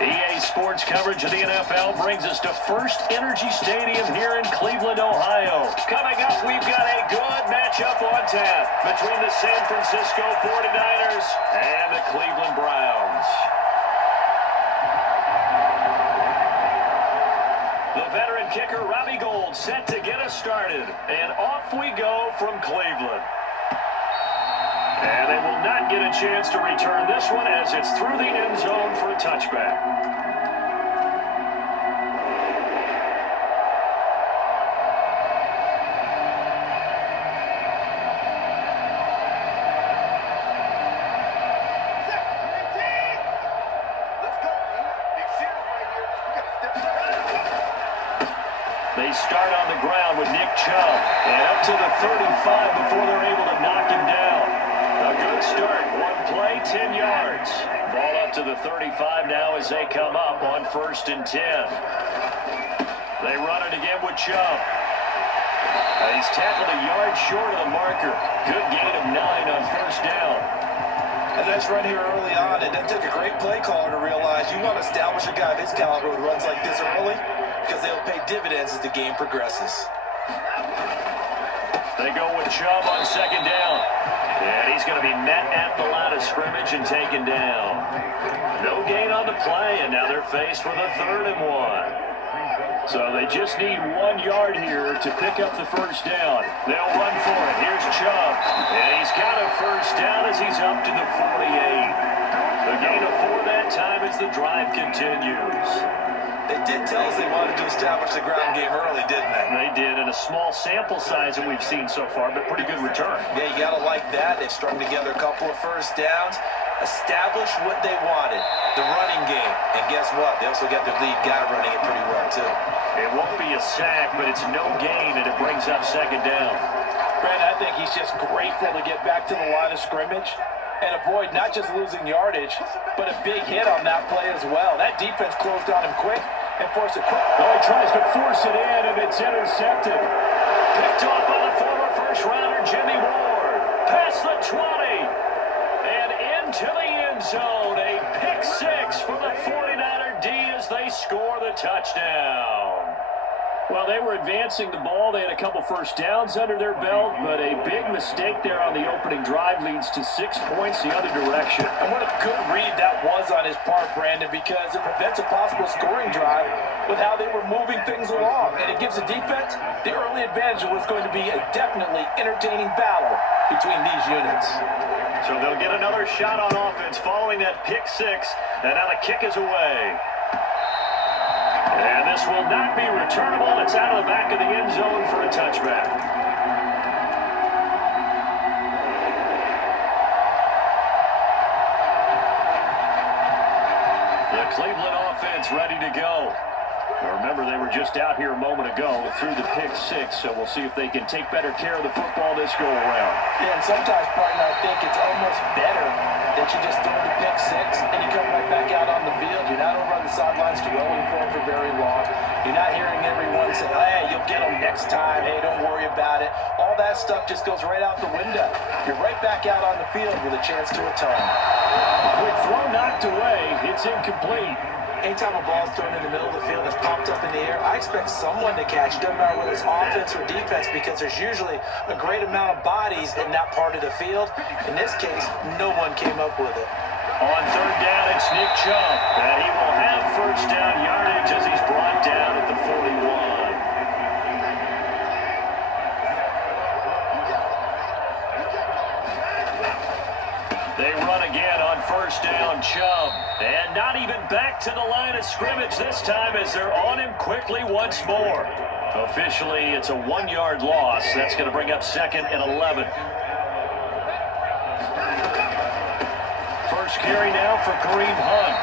EA Sports coverage of the NFL brings us to First Energy Stadium here in Cleveland, Ohio. Coming up, we've got a good matchup on tap between the San Francisco 49ers and the Cleveland Browns. The veteran kicker, Robbie Gould, set to get us started. And off we go from Cleveland. And they will not get a chance to return this one as it's through the end zone for a touchback. They start on the ground with Nick Chubb, and up to the 35 before they're able to knock him down. A good start. One play, 10 yards. Ball up to the 35 now as they come up on 1st and 10. They run it again with Chubb. He's tackled a yard short of the marker. Good gain of 9 on 1st down. A nice run here early on. It doesn't take a great play caller to realize you want to establish a guy of his caliber who runs like this early because they'll pay dividends as the game progresses. They go with Chubb on 2nd down. And he's going to be met at the line of scrimmage and taken down. No gain on the play, and now they're faced with a 3rd and 1. So they just need 1 yard here to pick up the 1st down. They'll run for it. Here's Chubb. And he's got a 1st down as he's up to the 48. The gain of 4 that time as the drive continues. They did tell us they wanted to establish the ground game early, didn't they? They did, in a small sample size that we've seen so far, but pretty good return. Yeah, you got to like that. They've strung together a couple of 1st downs, established what they wanted, the running game. And guess what? They also got their lead guy running it pretty well, too. It won't be a sack, but it's no gain, and it brings up 2nd down. Brandon, I think he's just grateful to get back to the line of scrimmage and avoid not just losing yardage, but a big hit on that play as well. That defense closed on him quick and forced it quick. Oh, he tries to force it in, and it's intercepted. Picked off by the former 1st-rounder, Jimmy Ward. Past the 20, and into the end zone. A pick 6 for the 49er D as they score the touchdown. Well, they were advancing the ball. They had a couple 1st downs under their belt, but a big mistake there on the opening drive leads to 6 points the other direction. And what a good read that was on his part, Brandon, because it prevents a possible scoring drive with how they were moving things along. And it gives the defense the early advantage of what's going to be a definitely entertaining battle between these units. So they'll get another shot on offense following that pick 6, and now the kick is away. And this will not be returnable. It's out of the back of the end zone for a touchback. The Cleveland offense ready to go. Remember, they were just out here a moment ago through the pick 6, so we'll see if they can take better care of the football this go-around. Yeah, and sometimes, partner, I think it's almost better that you just throw the pick 6 and you come right back out on the field. You're not over on the sidelines dwelling for very long. You're not hearing everyone say, hey, you'll get them next time. Hey, don't worry about it. All that stuff just goes right out the window. You're right back out on the field with a chance to atone. Quick throw knocked away. It's incomplete. Anytime a ball's thrown in the middle of the field that's popped up in the air, I expect someone to catch, doesn't matter whether it's offense or defense, because there's usually a great amount of bodies in that part of the field. In this case, no one came up with it. On 3rd down, it's Nick Chubb, and he will have 1st down yardage as he's brought down at the 41. They run again on 1st down, Chubb. And not even back to the line of scrimmage this time as they're on him quickly once more. Officially, it's a 1-yard loss. That's going to bring up 2nd and 11. First carry now for Kareem Hunt.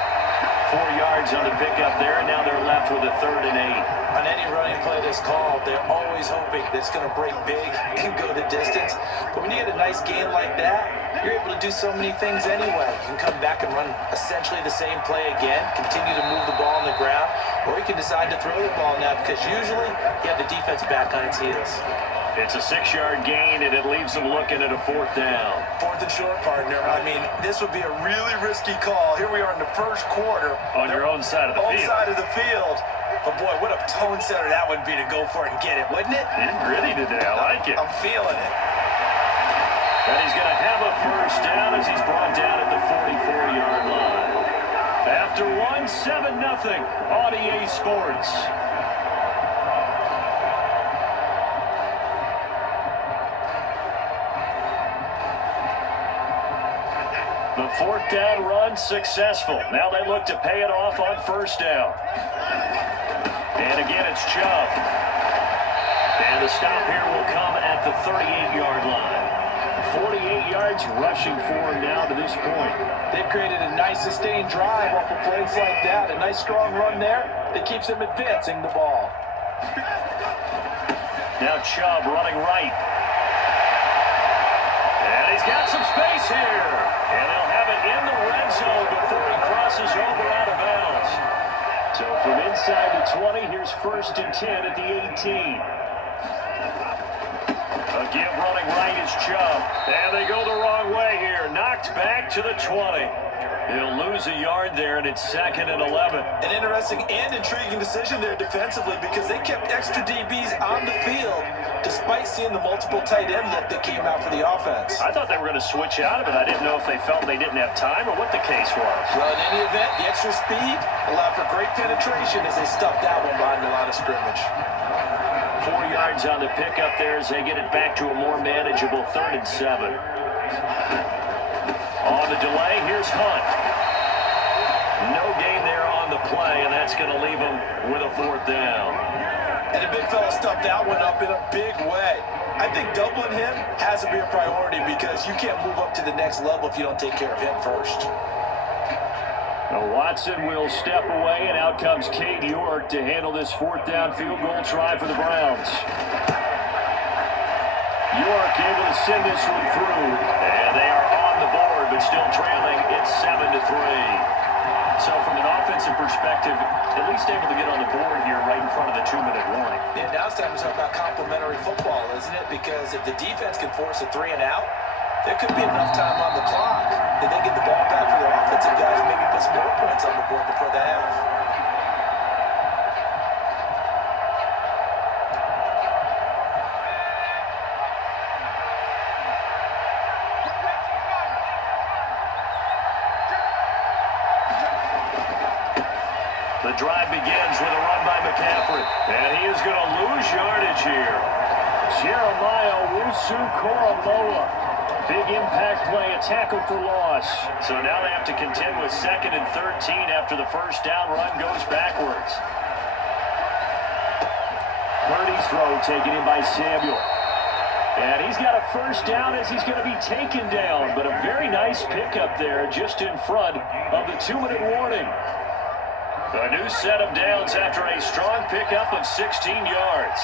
4 yards on the pickup there, and now they're left with a 3rd and 8. On any running play that's called, they're always hoping that it's going to break big and go the distance. But when you get a nice game like that, you're able to do so many things anyway. You can come back and run essentially the same play again, continue to move the ball on the ground, or you can decide to throw the ball now because usually you have the defense back on its heels. It's a 6-yard gain, and it leaves them looking at a 4th down. 4th and short, partner. I mean, this would be a really risky call. Here we are in the first quarter. On your own side of the field. Own side of the field. But, boy, what a tone setter that would be to go for it and get it, wouldn't it? Getting gritty today. I like it. I'm feeling it. And he's going to have a first down as he's brought down at the 44-yard line. After one, 7-0 on EA Sports. The 4th down run successful. Now they look to pay it off on 1st down. And again, it's Chubb. And the stop here will come at the 38-yard line. 48 yards rushing for him now to this point. They've created a nice sustained drive off of plays like that. A nice strong run there that keeps them advancing the ball. Now Chubb running right. And he's got some space here. And they'll have it in the red zone before he crosses over out of bounds. So from inside the 20, here's 1st and 10 at the 18. A give running right is Chubb. And they go the wrong way here. Knocked back to the 20. He'll lose a yard there, and it's 2nd and 11. An interesting and intriguing decision there defensively because they kept extra DBs on the field despite seeing the multiple tight end look that came out for the offense. I thought they were going to switch out of it. I didn't know if they felt they didn't have time or what the case was. Well, in any event, the extra speed allowed for great penetration as they stuffed that one behind the line of scrimmage. 4 yards on the pickup there as they get it back to a more manageable 3rd and 7. On the delay, here's Hunt. No gain there on the play, and that's going to leave him with a 4th down. And the big fella stuffed that one up in a big way. I think doubling him has to be a priority because you can't move up to the next level if you don't take care of him first. Now Watson will step away, and out comes Cade York to handle this 4th down field goal try for the Browns. York able to send this one through, and they are on the board, but still trailing. It's 7-3. So from an offensive perspective, at least able to get on the board here right in front of the 2-minute warning. Yeah, now it's time to talk about complementary football, isn't it? Because if the defense can force a 3 and out, there could be enough time on the clock that they get the ball back for their offensive guys and maybe put some more points on the board before the half. The drive begins with a run by McCaffrey, and he is going to lose yardage here. Jeremiah Owusu-Koramoah. Big impact play, a tackle for loss. So now they have to contend with 2nd and 13 after the 1st down run goes backwards. Purdy's throw taken in by Samuel. And he's got a 1st down as he's going to be taken down, but a very nice pickup there just in front of the 2-minute warning. A new set of downs after a strong pickup of 16 yards.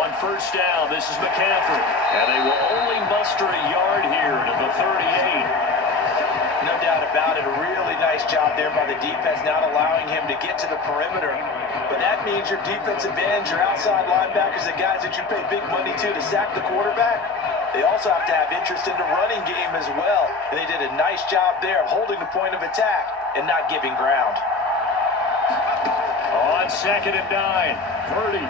On 1st down, this is McCaffrey. And they will only muster a yard here to the 38. No doubt about it. A really nice job there by the defense, not allowing him to get to the perimeter. But that means your defensive ends, your outside linebackers, the guys that you pay big money to sack the quarterback, they also have to have interest in the running game as well. And they did a nice job there of holding the point of attack and not giving ground. On 2nd and 9, Purdy.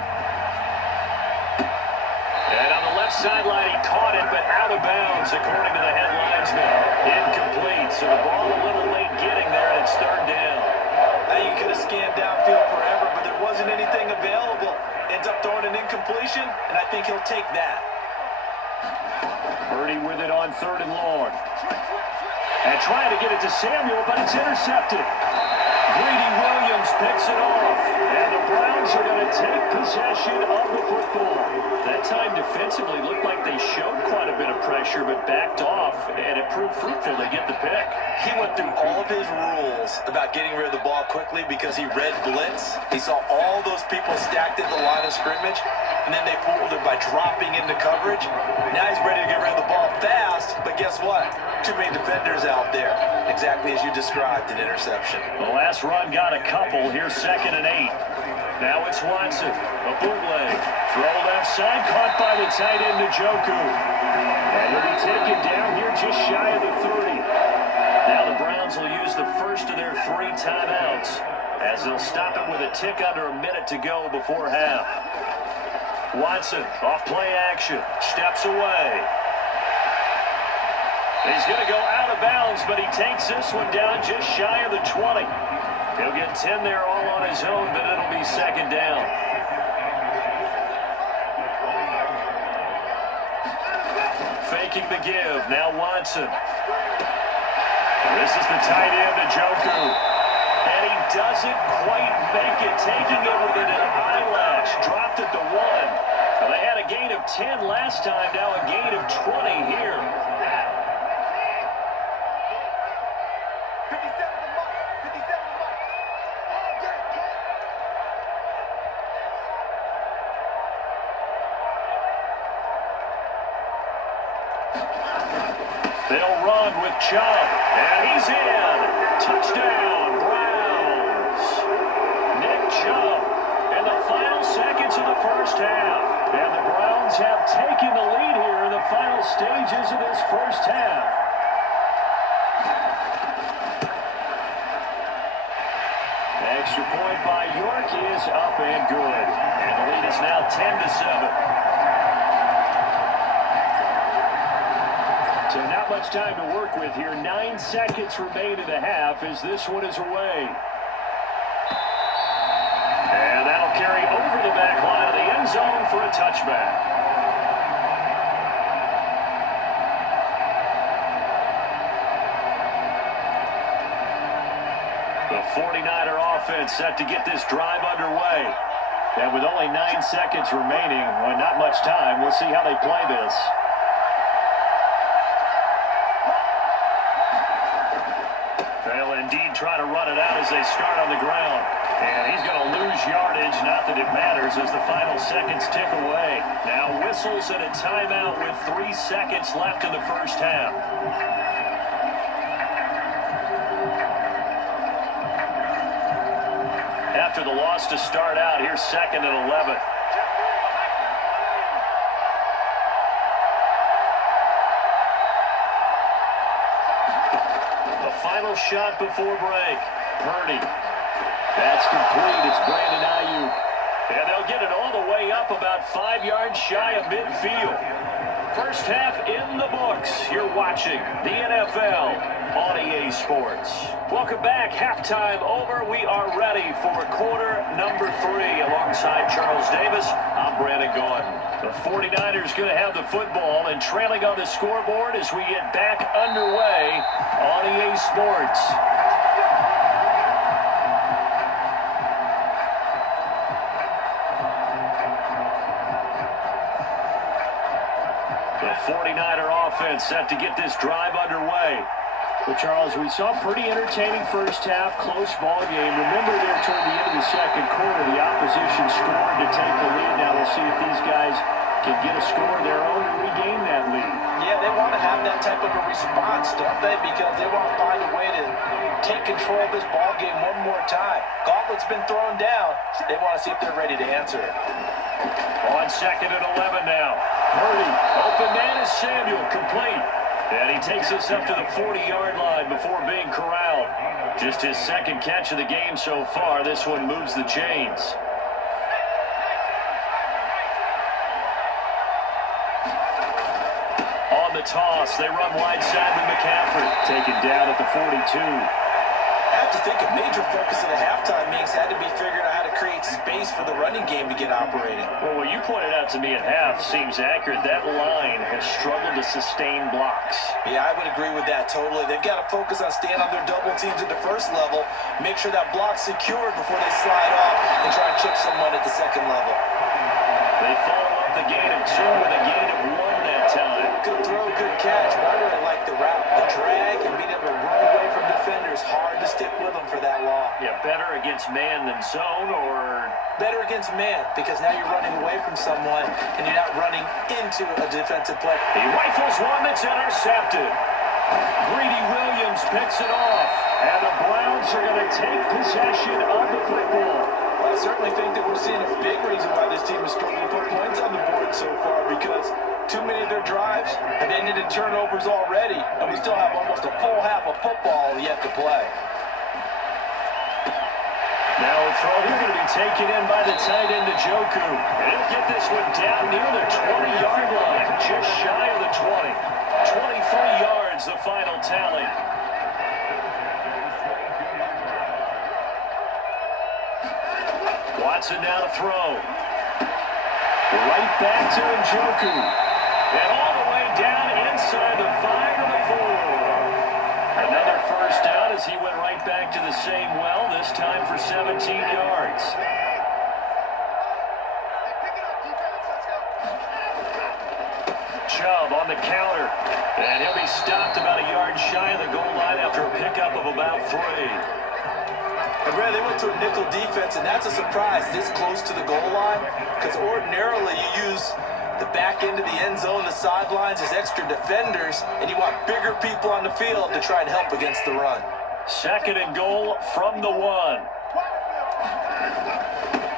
And on the left sideline, he caught it, but out of bounds, according to the head linesman. Incomplete, so the ball a little late getting there, and it's 3rd down. Now you could have scanned downfield forever, but there wasn't anything available. Ends up throwing an incompletion, and I think he'll take that. Purdy with it on 3rd and long. And trying to get it to Samuel, but it's intercepted. Greedy Williams picks it off. And the Browns are going to take possession of the football. That time defensively looked like they showed quite a bit of pressure, but backed off. And it proved fruitful. They get the pick. He went through all of his rules about getting rid of the ball quickly because he read blitz. He saw all those people stacked at the line of scrimmage, and then they fooled him by dropping into coverage. Now he's ready to get rid of the ball fast, but guess what? Too many defenders out there. Exactly as you described, an interception. The last run got a couple. Here's 2nd and 8. Now it's Watson. A bootleg. Throw left side, caught by the tight end, Njoku. And he'll be taken down here just shy of the 30. Now the Browns will use the first of their 3 timeouts as they'll stop him with a tick under a minute to go before half. Watson, off play action, steps away. He's going to go out of bounds, but he takes this one down just shy of the 20. He'll get 10 there all on his own, but it'll be 2nd down. Faking the give. Now Watson. This is the tight end, Njoku. And he doesn't quite make it, taking it within an eyelash. Dropped at the 1. Well, they had a gain of 10 last time, now a gain of 20 here. They'll run with Chubb, and he's in. Touchdown, Browns. Nick Chubb in the final seconds of the first half. And the Browns have taken the lead here in the final stages of this first half. Extra point by York is up and good. And the lead is now 10-7. So not much time to work with here. 9 seconds remain in the half as this one is away. And that'll carry over the back line of the end zone for a touchback. The 49er offense set to get this drive underway. And with only 9 seconds remaining, well, not much time, we'll see how they play this. They'll indeed try to run it out as they start on the ground. And he's going to lose yardage, not that it matters, as the final seconds tick away. Now whistles and a timeout with 3 seconds left in the first half. After the loss to start out, here's 2nd and 11. Final shot before break. Purdy. That's complete. It's Brandon Ayuk. And they'll get it all the way up about 5 yards shy of midfield. First half in the books. You're watching the NFL on EA Sports. Welcome back. Halftime over. We are ready for quarter number 3. Alongside Charles Davis, I'm Brandon Gordon. The 49ers going to have the football and trailing on the scoreboard as we get back underway on EA Sports. The 49er offense set to get this drive underway. Well, Charles, we saw a pretty entertaining first half, close ball game. Remember there toward the end of the second quarter, the opposition scored to take the lead. Now we'll see if these guys can get a score of their own and regain that lead. Yeah, they want to have that type of a response, don't they? Because they want to find a way to take control of this ball game one more time. Gauntlet's been thrown down. They want to see if they're ready to answer it. On 2nd and 11 now. Purdy, open man is Samuel, complete. And he takes us up to the 40-yard line before being corralled. Just his 2nd catch of the game so far. This one moves the chains. On the toss, they run wide side with McCaffrey. Taken down at the 42. I have to think a major focus of the halftime meetings had to be figuring out how to create space for the running game to get operating. Well, what you pointed out to me at half seems accurate. That line has struggled to sustain blocks. Yeah, I would agree with that totally. They've got to focus on staying on their double teams at the first level, make sure that block's secured before they slide off and try to chip someone at the second level. They follow up the gain of 2 with a gain of 1 that time. Good throw, good catch, but I really like the route. The Yeah, better against man than zone, or better against man, because now you're running away from someone and you're not running into a defensive play. He rifles one that's intercepted. Greedy Williams picks it off, and the Browns are going to take possession of the football. Well, I certainly think that we're seeing a big reason why this team is struggling to put points on the board so far, because too many of their drives have ended in turnovers already, and we still have almost a full half of football yet to play. Now a throw here going to be taken in by the tight end, Njoku. And he'll get this one down near the 20-yard line, just shy of the 20. 23 yards, the final tally. Watson now to throw. Right back to Njoku. And all the way down inside the 5 to the 4. Another first down as he went right back to the same well, this time for 17 yards. Chubb on the counter, and he'll be stopped about a yard shy of the goal line after a pickup of about 3. And Brad, they went to a nickel defense, and that's a surprise this close to the goal line, because ordinarily you use the back end of the end zone, the sidelines as extra defenders, and you want bigger people on the field to try and help against the run. 2nd and goal from the 1.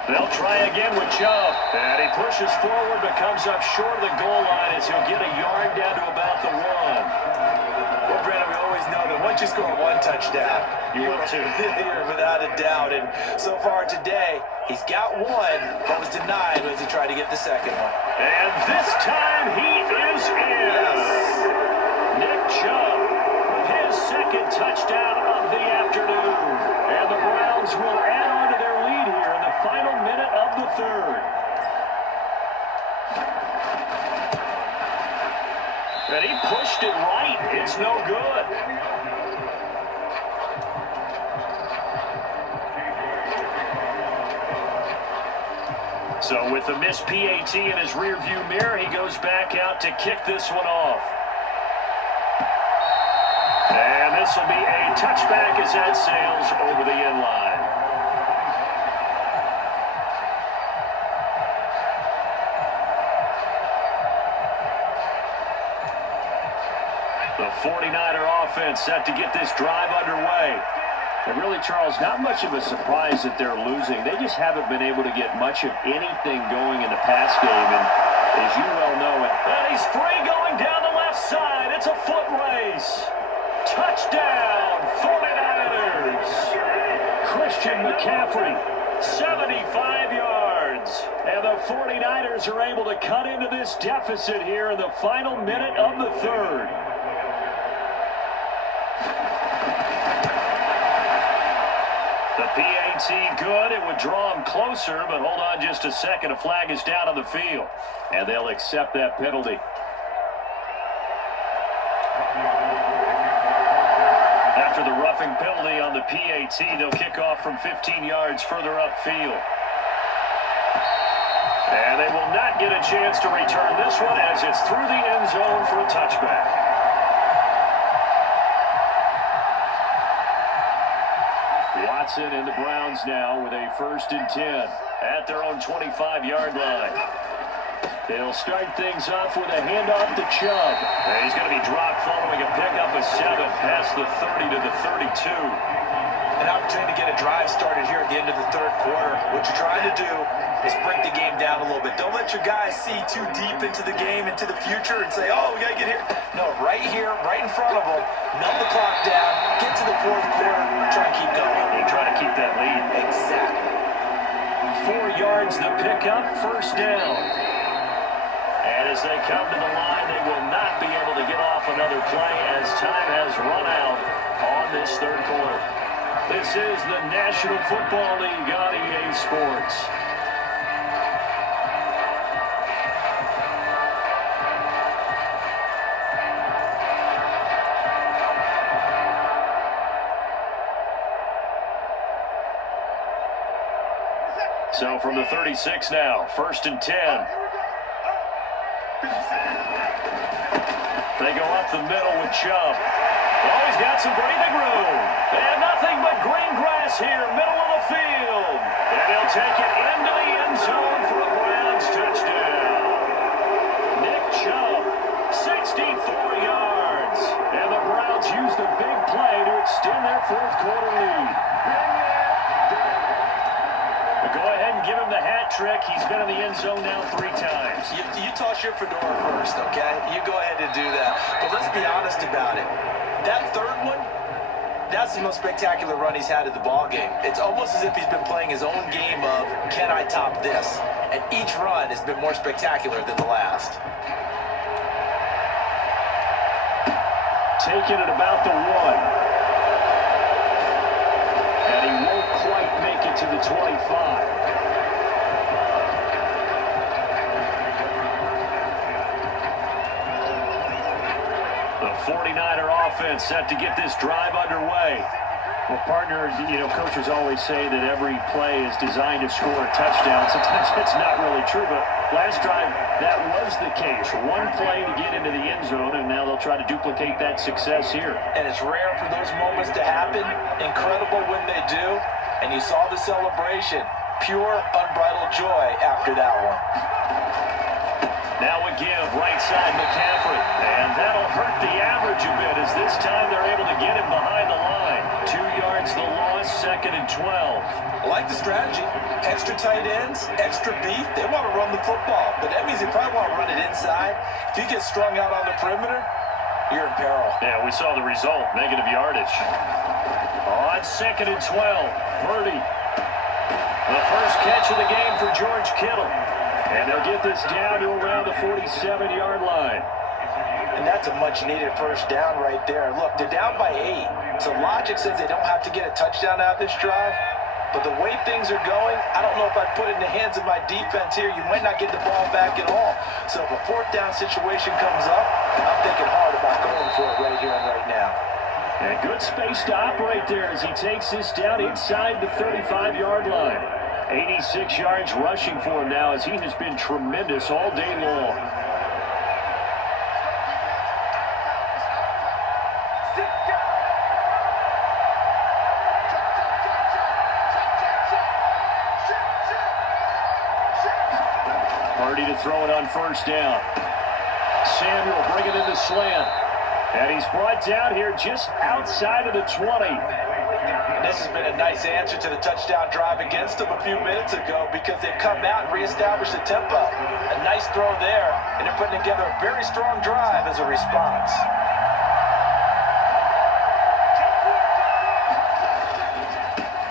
They'll try again with Chubb, and he pushes forward but comes up short of the goal line as he'll get a yard down to about the 1. Well, Brandon, we always know that once you score one touchdown, you will too. You're without a doubt, and so far today, he's got one, but was denied as he tried to get the second one. And this time he is in. Yes. Nick Chubb, his 2nd touchdown of the afternoon. And the Browns will add on to their lead here in the final minute of the 3rd. And he pushed it right. It's no good. So with the missed PAT in his rearview mirror, he goes back out to kick this one off. And this will be a touchback as that sails over the end line. The 49er offense set to get this drive underway. And really, Charles, not much of a surprise that they're losing. They just haven't been able to get much of anything going in the pass game. And as you well know, and he's free going down the left side. It's a foot race. Touchdown, 49ers. Christian McCaffrey, 75 yards. And the 49ers are able to cut into this deficit here in the final minute of the 3rd. The PAT good. It would draw him closer, but hold on just a second. A flag is down on the field, and they'll accept that penalty. After the roughing penalty on the PAT, they'll kick off from 15 yards further upfield. And they will not get a chance to return this one as it's through the end zone for a touchback. Watson and the Browns now with a 1st and 10 at their own 25-yard line. They'll start things off with a handoff to Chubb. And he's going to be dropped following a pickup of 7 past the 30 to the 32. An opportunity to get a drive started here at the end of the 3rd quarter. What you're trying to do is break the game down a little bit. Don't let your guys see too deep into the game, into the future, and say, oh, we got to get here. No, right here, right in front of them, numb the clock down, get to the 4th quarter, try and keep going. And try to keep that lead. Exactly. 4 yards the pickup, 1st down. And as they come to the line, they will not be able to get off another play as time has run out on this 3rd quarter. This is the National Football League on EA Sports. So from the 36 now, 1st and 10. They go up the middle with Chubb. Oh, he's got some breathing room. And nothing but green grass here, middle of the field. And he'll take it into the end zone for a Browns touchdown. Nick Chubb, 64 yards. And the Browns use the big play to extend their fourth quarter lead. But go ahead and give him the hat trick. He's been in the end zone now 3 times. You toss your fedora first, okay? You go ahead and do that. But let's be honest about it. That third one, that's the most spectacular run he's had in the ball game. It's almost as if he's been playing his own game of, can I top this? And each run has been more spectacular than the last. Taking it about the 1. And he won't quite make it to the 25. The 49er offense set to get this drive underway. Well, partner, coaches always say that every play is designed to score a touchdown. Sometimes that's not really true, but last drive, that was the case. One play to get into the end zone, and now they'll try to duplicate that success here. And it's rare for those moments to happen. Incredible when they do. And you saw the celebration. Pure, unbridled joy after that one. Now a give, right side McCaffrey. And that'll hurt the average a bit as this time they're able to get him behind the line. 2 yards the loss, 2nd and 12. I like the strategy. Extra tight ends, extra beef. They want to run the football, but that means they probably want to run it inside. If you get strung out on the perimeter, you're in peril. Yeah, we saw the result, negative yardage. On 2nd and 12, Purdy. The first catch of the game for George Kittle. And they'll get this down to around the 47-yard line. And that's a much-needed first down right there. Look, they're down by 8. So logic says they don't have to get a touchdown out of this drive. But the way things are going, I don't know if I'd put it in the hands of my defense here. You might not get the ball back at all. So if a 4th down situation comes up, I'm thinking hard about going for it right here and right now. And good space to operate there as he takes this down inside the 35-yard line. 86 yards rushing for him now as he has been tremendous all day long. Purdy to throw it on first down. Samuel bringing in the slant. And he's brought down here just outside of the 20. This has been a nice answer to the touchdown drive against them a few minutes ago because they've come out and reestablished the tempo. A nice throw there, and they're putting together a very strong drive as a response.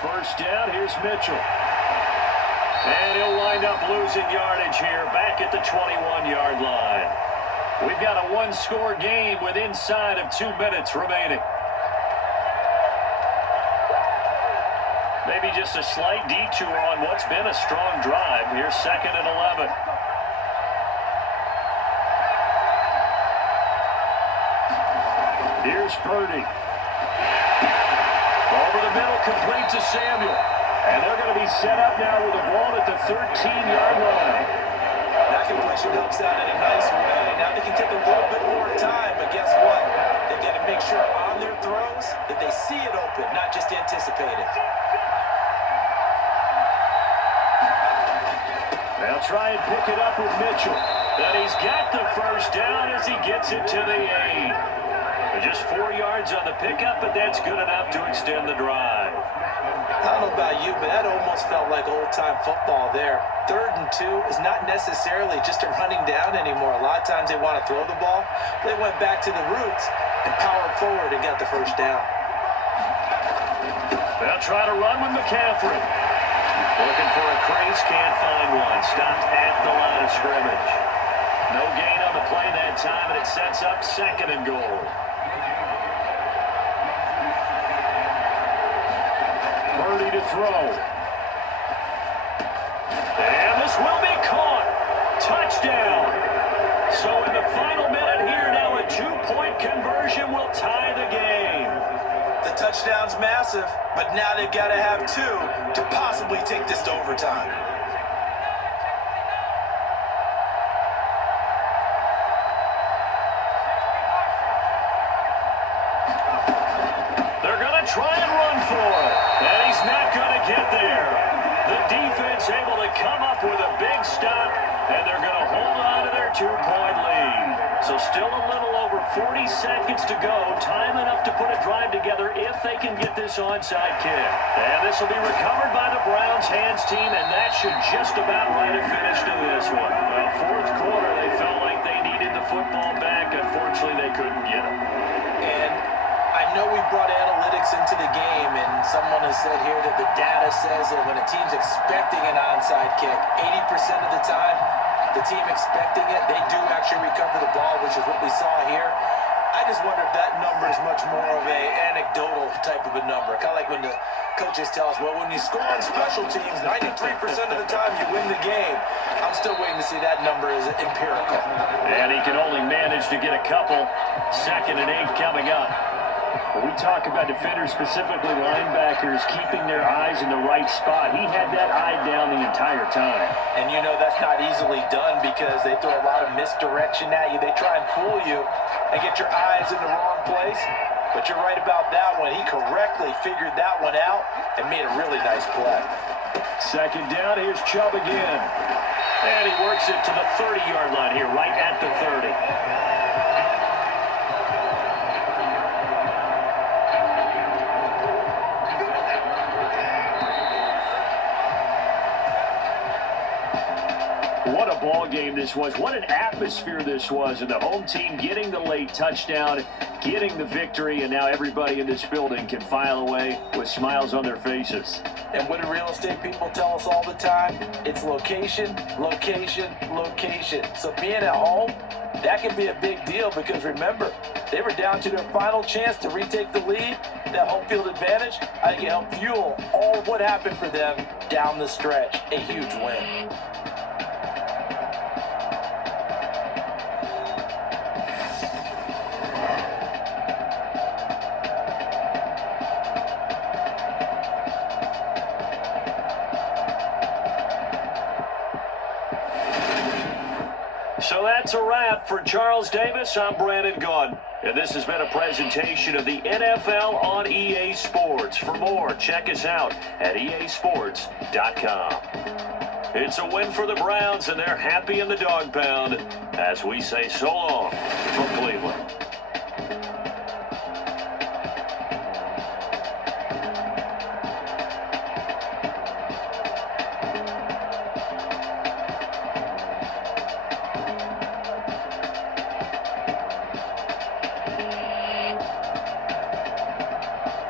First down, here's Mitchell. And he'll wind up losing yardage here back at the 21-yard line. We've got a one-score game with inside of 2 minutes remaining. Maybe just a slight detour on what's been a strong drive. Here's 2nd and 11. Here's Purdy. Over the middle, complete to Samuel. And they're going to be set up now with the ball at the 13-yard line. That completion helps out in a nice way. Now they can take a little bit more time, but guess what? They've got to make sure on their throws that they see it open, not just anticipate it. They'll try and pick it up with Mitchell. And he's got the first down as he gets it to the 8. Just 4 yards on the pickup, but that's good enough to extend the drive. I don't know about you, but that almost felt like old-time football there. 3rd and 2 is not necessarily just a running down anymore. A lot of times they want to throw the ball. They went back to the roots and powered forward and got the first down. They'll try to run with McCaffrey. Looking for a crease, can't find one. Stopped at the line of scrimmage. No gain on the play that time, and it sets up 2nd and goal. Purdy to throw. And this will be caught. Touchdown. So in the final minute here, now a 2-point conversion will tie the game. The touchdown's massive, but now they've got to have 2 to possibly take this to overtime. try and run for it. And he's not going to get there. The defense able to come up with a big stop, and they're going to hold on to their 2-point lead. So still a little over 40 seconds to go. Time enough to put a drive together if they can get this onside kick. And this will be recovered by the Browns hands team, and that should just about write a finish to this one. Well, fourth quarter, they felt like they needed the football back. Unfortunately, they couldn't get it. And I know we brought analytics into the game, and someone has said here that the data says that when a team's expecting an onside kick, 80% of the time, the team expecting it, they do actually recover the ball, which is what we saw here. I just wonder if that number is much more of a anecdotal type of a number. Kind of like when the coaches tell us, well, when you score on special teams, 93% of the time you win the game. I'm still waiting to see that number is empirical. And he can only manage to get a couple. 2nd and 8 coming up. When we talk about defenders, specifically linebackers, keeping their eyes in the right spot, he had that eye down the entire time. And you know that's not easily done because they throw a lot of misdirection at you. They try and fool you and get your eyes in the wrong place. But you're right about that one. He correctly figured that one out and made a really nice play. 2nd down, here's Chubb again. And he works it to the 30-yard line here, right at the 30. What a ball game this was. What an atmosphere this was. And the home team getting the late touchdown, getting the victory, and now everybody in this building can file away with smiles on their faces. And what do real estate people tell us all the time? It's location, location, location. So being at home, that can be a big deal because remember, they were down to their final chance to retake the lead. That home field advantage, I think it helped fuel all of what happened for them down the stretch. A huge win. So that's a wrap for Charles Davis. I'm Brandon Gunn. And this has been a presentation of the NFL on EA Sports. For more, check us out at easports.com. It's a win for the Browns, and they're happy in the dog pound as we say so long from Cleveland.